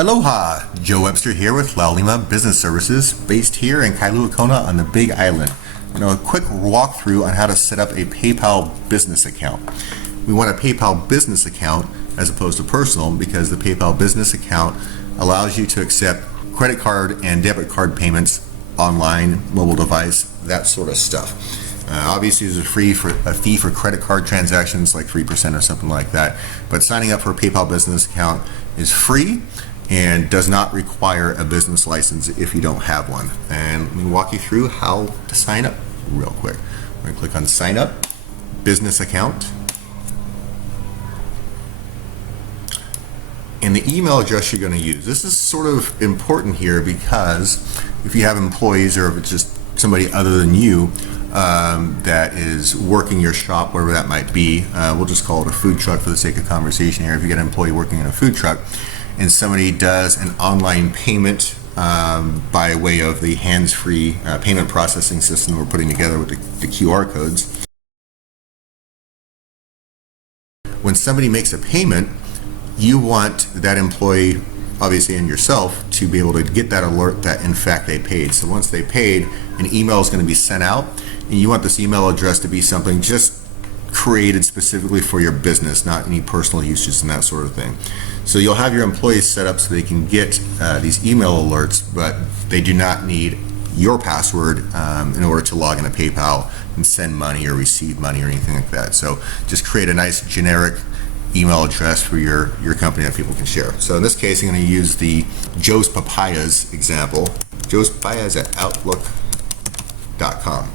Aloha! Joe Webster here with Laulima Business Services, based here in Kailua-Kona on the Big Island. A quick walkthrough on how to set up a PayPal business account. We want a PayPal business account as opposed to personal because the PayPal business account allows you to accept credit card and debit card payments online, mobile device, that sort of stuff. Obviously, there's a fee for credit card transactions, like 3% or something like that. But signing up for a PayPal business account is free and does not require a business license if you don't have one. And let me walk you through how to sign up real quick. We're going to click on Sign Up, Business Account. And the email address you're going to use. This is sort of important here because if you have employees or if it's just somebody other than you that is working your shop, wherever that might be, we'll just call it a food truck for the sake of conversation here. If you get an employee working in a food truck and somebody does an online payment by way of the hands-free payment processing system we're putting together with the QR codes, when somebody makes a payment, you want that employee, obviously, and yourself to be able to get that alert that in fact they paid. So once they paid, an email is going to be sent out, and you want this email address to be something just created specifically for your business, not any personal uses and that sort of thing. So you'll have your employees set up so they can get these email alerts, but they do not need your password in order to log into PayPal and send money or receive money or anything like that. So just create a nice generic email address for your company that people can share. So in this case, I'm going to use the Joe's Papayas example. Joe's Papayas at Outlook.com.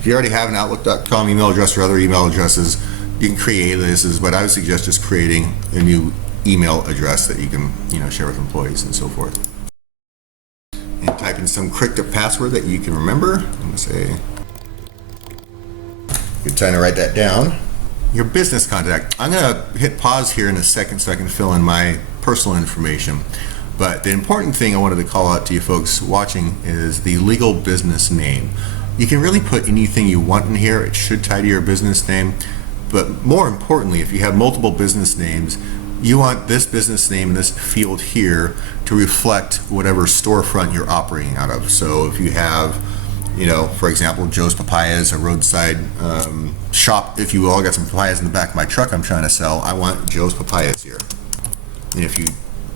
If you already have an Outlook.com email address or other email addresses, you can create aliases, but I would suggest just creating a new email address that you can share with employees and so forth. And type in some cryptic password that you can remember. I'm going to say, you're trying to write that down. Your business contact. I'm going to hit pause here in a second so I can fill in my personal information. But the important thing I wanted to call out to you folks watching is the legal business name. You can really put anything you want in here. It should tie to your business name. But more importantly, if you have multiple business names, you want this business name in this field here to reflect whatever storefront you're operating out of. So if you have, for example, Joe's Papayas, a roadside shop, if you will. I got some papayas in the back of my truck I'm trying to sell. I want Joe's Papayas here. And if you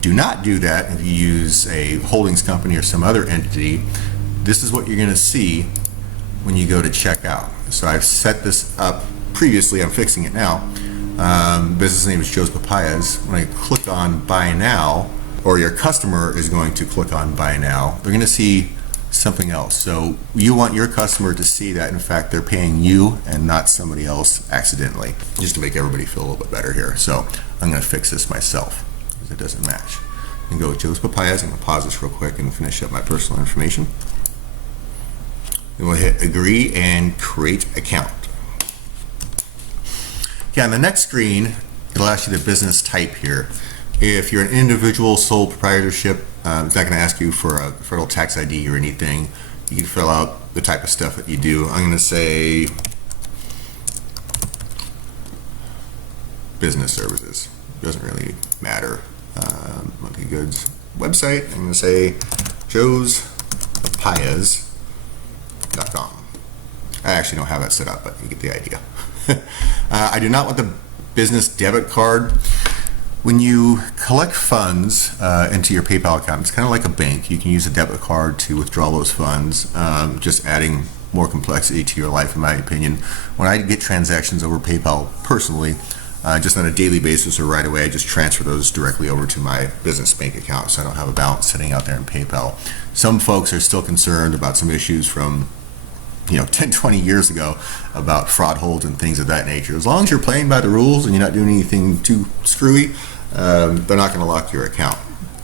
do not do that, if you use a holdings company or some other entity, this is what you're going to see when you go to checkout. So I've set this up previously. I'm fixing it now. Business name is Joe's Papayas. When I click on Buy Now, or your customer is going to click on Buy Now, they're going to see something else. So you want your customer to see that in fact they're paying you and not somebody else accidentally, just to make everybody feel a little bit better here. So I'm going to fix this myself because it doesn't match. And go with Joe's Papayas. I'm going to pause this real quick and finish up my personal information. Then we'll hit agree and create account. Okay, on the next screen, it'll ask you the business type here. If you're an individual sole proprietorship, it's not going to ask you for a federal tax ID or anything. You can fill out the type of stuff that you do. I'm going to say business services. Doesn't really matter. Monthly goods website. I'm going to say joespapayas.com. I actually don't have that set up, but you get the idea. I do not want the business debit card. When you collect funds into your PayPal account, it's kind of like a bank. You can use a debit card to withdraw those funds, just adding more complexity to your life, in my opinion. When I get transactions over PayPal personally, just on a daily basis or right away, I just transfer those directly over to my business bank account, so I don't have a balance sitting out there in PayPal. Some folks are still concerned about some issues from 10, 20 years ago about fraud holds and things of that nature. As long as you're playing by the rules and you're not doing anything too screwy, they're not going to lock your account.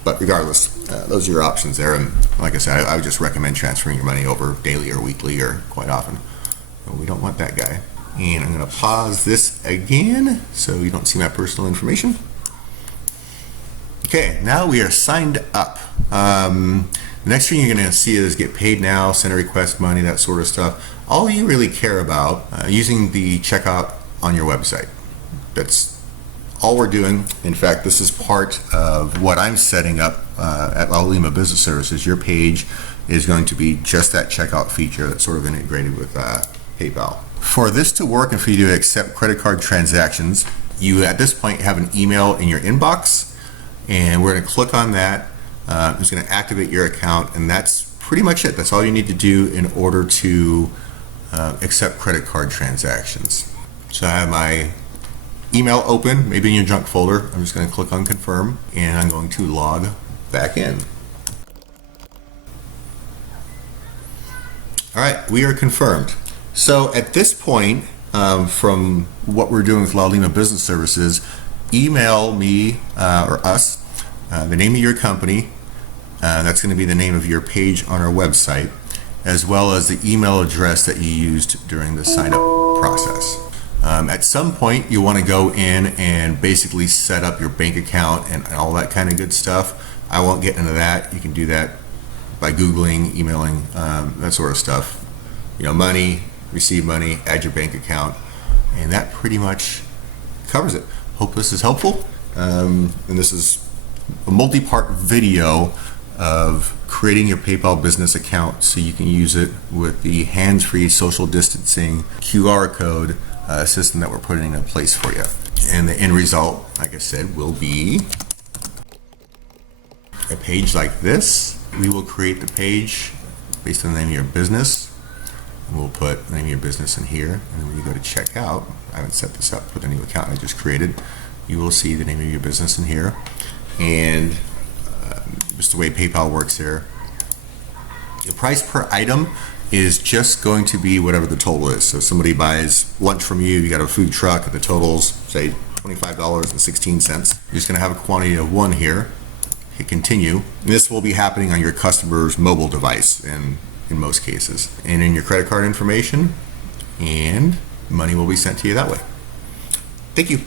But regardless, those are your options there. And like I said, I would just recommend transferring your money over daily or weekly or quite often. But we don't want that guy. And I'm going to pause this again so you don't see my personal information. Okay, now we are signed up. The next thing you're going to see is get paid now, send a request money, that sort of stuff. All you really care about using the checkout on your website. That's all we're doing, in fact, this is part of what I'm setting up at Laulima Business Services. Your page is going to be just that checkout feature that's sort of integrated with PayPal. For this to work and for you to accept credit card transactions, you at this point have an email in your inbox, and we're going to click on that. It's going to activate your account, and that's pretty much it. That's all you need to do in order to accept credit card transactions. So I have my email open, maybe in your junk folder. I'm just going to click on confirm, and I'm going to log back in. All right, we are confirmed. So at this point, from what we're doing with Laulima Business Services, email me or us the name of your company. That's going to be the name of your page on our website, as well as the email address that you used during the sign-up process. At some point, you want to go in and basically set up your bank account and all that kind of good stuff. I won't get into that. You can do that by Googling, emailing, that sort of stuff. You know, money, receive money, add your bank account, and that pretty much covers it. Hope this is helpful. And this is a multi-part video of creating your PayPal business account so you can use it with the hands-free social distancing QR code system that we're putting in place for you. And the end result, like I said, will be a page like this. We will create the page based on the name of your business. We'll put the name of your business in here, and when you go to checkout, I haven't set this up with a new account I just created, you will see the name of your business in here. And just the way PayPal works there, the price per item is just going to be whatever the total is. So if somebody buys lunch from you, you got a food truck, and the total's say $25.16. You're just gonna have a quantity of one here. Hit continue. And this will be happening on your customer's mobile device in most cases. And in your credit card information, and money will be sent to you that way. Thank you.